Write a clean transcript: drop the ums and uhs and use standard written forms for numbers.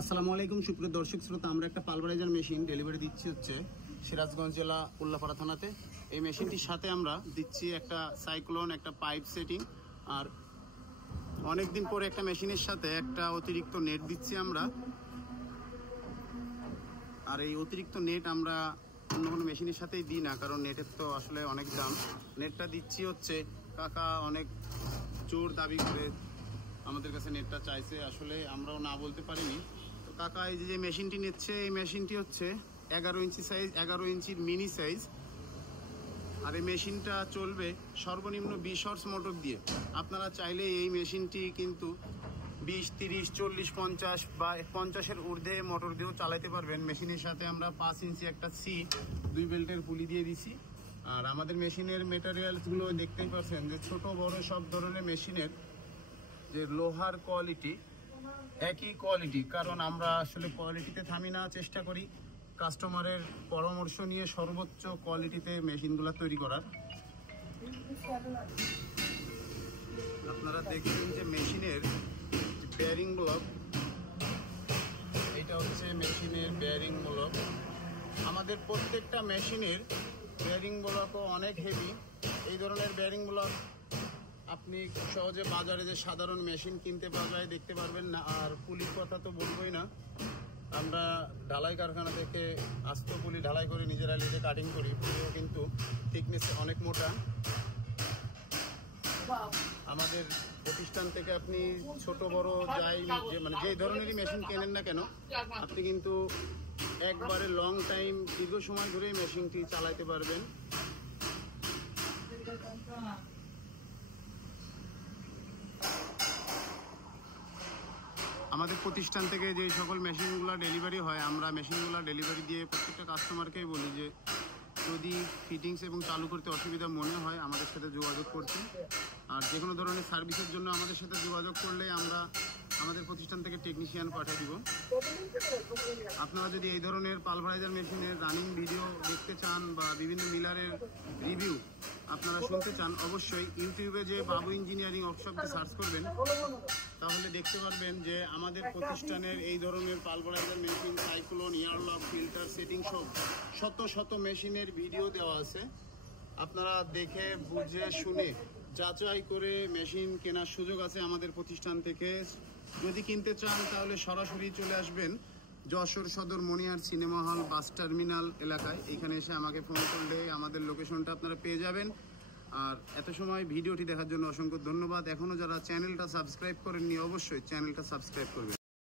আসসালামু আলাইকুম সুপ্রিয় দর্শক শ্রোতা, আমরা একটা পালভারাইজার মেশিন ডেলিভারি দিচ্ছি হচ্ছে সিরাজগঞ্জ জেলা উল্লাপাড়া থানাতে। এই মেশিনটির সাথে আমরা দিচ্ছি একটা সাইক্লোন, একটা পাইপ সেটিং, আর অনেকদিন পরে একটা মেশিনের সাথে একটা অতিরিক্ত নেট দিচ্ছি আমরা। আর এই অতিরিক্ত নেট আমরা অন্য কোনো মেশিনের সাথেই দিই না, কারণ নেটের তো আসলে অনেক দাম। নেটটা দিচ্ছি হচ্ছে কাকা অনেক জোর দাবি করে আমাদের কাছে নেটটা চাইছে, আসলে আমরাও না বলতে পারিনি। তো কাকা এই যে মেশিনটি নিচ্ছে, এই মেশিনটি হচ্ছে 11 ইঞ্চি সাইজ, 11 ইঞ্চির মিনি সাইজ। আর এই মেশিনটা চলবে সর্বনিম্ন 20 হর্স মোটর দিয়ে। আপনারা চাইলে এই মেশিনটি কিন্তু 20, 30, 40, 50 বা 50-এর ঊর্ধ্বে মোটর দিয়েও চালাতে পারবেন। মেশিনের সাথে আমরা 5 ইঞ্চি একটা সি 2 বেল্টের পুলি দিয়ে দিছি। আর আমাদের মেশিনের মেটেরিয়ালসগুলো দেখতেই পাচ্ছেন যে ছোট বড় সব ধরনের মেশিনের যে লোহার কোয়ালিটি একই কোয়ালিটি, কারণ আমরা আসলে কোয়ালিটিতে থামি না, চেষ্টা করি কাস্টমারের পরামর্শ নিয়ে সর্বোচ্চ কোয়ালিটিতে মেশিনগুলো তৈরি করার। আপনারা দেখবেন যে মেশিনের বেয়ারিং ব্লক, এইটা হচ্ছে মেশিনের বেয়ারিং ব্লক। আমাদের প্রত্যেকটা মেশিনের বেয়ারিং ব্লকও অনেক হেভি। এই ধরনের বেয়ারিং ব্লক আপনি সহজে বাজারে যে সাধারণ মেশিন কিনতে পাওয়া যায় দেখতে পারবেন না। আর পুলির কথা তো বলবোই না, আমরা ঢালাই কারখানা থেকে আস্ত পুলি ঢালাই করে নিজেরা লিজে কাটিং করি। পুলিও কিন্তু থিকনেস অনেক মোটা। আমাদের প্রতিষ্ঠান থেকে আপনি ছোট বড় যাই মানে যে ধরনেরই মেশিন কেনেন না কেন, আপনি কিন্তু একবারে লং টাইম দীর্ঘ সময় ধরে মেশিনটি চালাতে পারবেন। আমাদের প্রতিষ্ঠান থেকে যে সকল মেশিনগুলো ডেলিভারি হয়, আমরা মেশিনগুলো ডেলিভারি দিয়ে প্রত্যেকটা কাস্টমারকেই বলি যে যদি ফিটিংস এবং চালু করতে অসুবিধা মনে হয় আমাদের সাথে যোগাযোগ করতে। আর যে কোনো ধরনের সার্ভিসের জন্য আমাদের সাথে যোগাযোগ করলে আমরা আমাদের প্রতিষ্ঠান থেকে টেকনিশিয়ান পাঠিয়ে দিব। আপনারা যদি এই ধরনের পালভারাইজার মেশিনের রানিং ভিডিও দেখতে চান বা বিভিন্ন মিলারের রিভিউ আপনারা শুনতে চান, অবশ্যই ইউটিউবে যে বাবু ইঞ্জিনিয়ারিং ওয়ার্কশপকে সার্চ করবেন, তাহলে দেখতে পারবেন যে আমাদের প্রতিষ্ঠানের এই ধরনের pulveriser machine, cyclone, airlock, filter setting সব শত শত মেশিনের ভিডিও দেওয়া আছে। আপনারা দেখে বুঝে শুনে যাচাই করে মেশিন কেনার সুযোগ আছে আমাদের প্রতিষ্ঠান থেকে। যদি কিনতে চান তাহলে সরাসরি চলে আসবেন যশোর সদর মনিহার সিনেমা হল বাস টার্মিনাল এলাকায়। এখানে এসে আমাকে ফোন করলে আমাদের লোকেশনটা আপনারা পেয়ে যাবেন। আর এত সময় ভিডিওটি দেখার জন্য অসংখ্য ধন্যবাদ। এখনও যারা চ্যানেলটা সাবস্ক্রাইব করেননি অবশ্যই চ্যানেলটা সাবস্ক্রাইব করবেন।